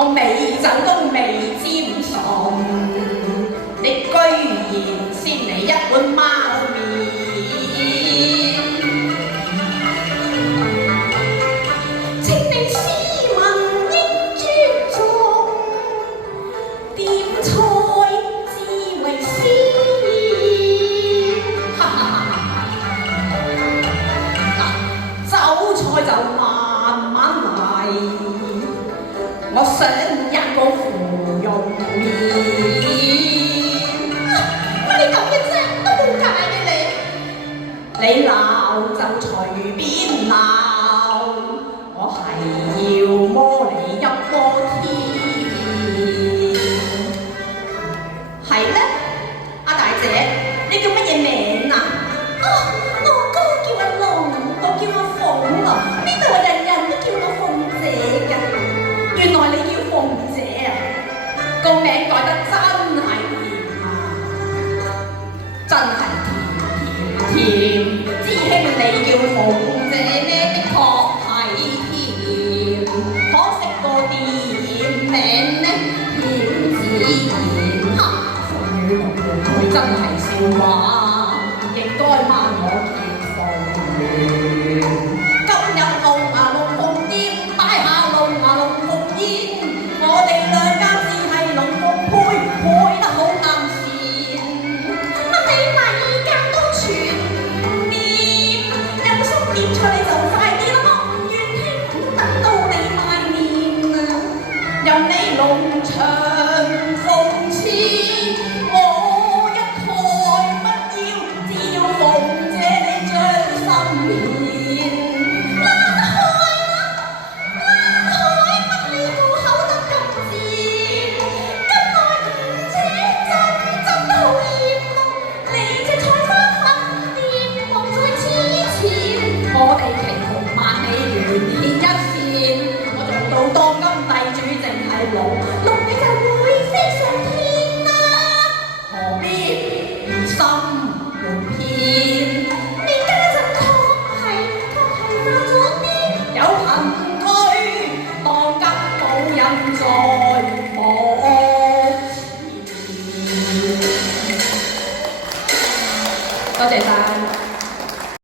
我美酒都未沾唇，你居然先嚟一碗貓麵。請你斯文應尊重，點菜至為先。酒菜就慢慢嚟，我想一個芙蓉麵。乜你咁嘅啫，都冇戒嘅你。你鬧就隨便鬧，我係要摸你一摸天。係咧，阿大姐，你叫乜嘢名啊？我哥叫阿龍，我叫阿鳳啊。呢度人人都叫我鳳姐嘅。原來你叫鳳姐啊？個名改得真係甜啊！真係甜甜甜。知兄你叫鳳姐呢，的確係甜。可惜個店名呢，甜子甜。哈！鳳與龍佢真係笑話，應該罵我叫鳳。今日龍鳳宴，擺下龍鳳宴，我哋兩家只係龍鳳配，配得好啱先。乜你米間都全面，有心念出你就快啲啦，我唔願聽，等到你賣面啊！任你龍場鳳翅，我一概不要，只要鳳姐你將心獻。我哋旗紅萬里聯連一線，我做到當今帝主淨係龍。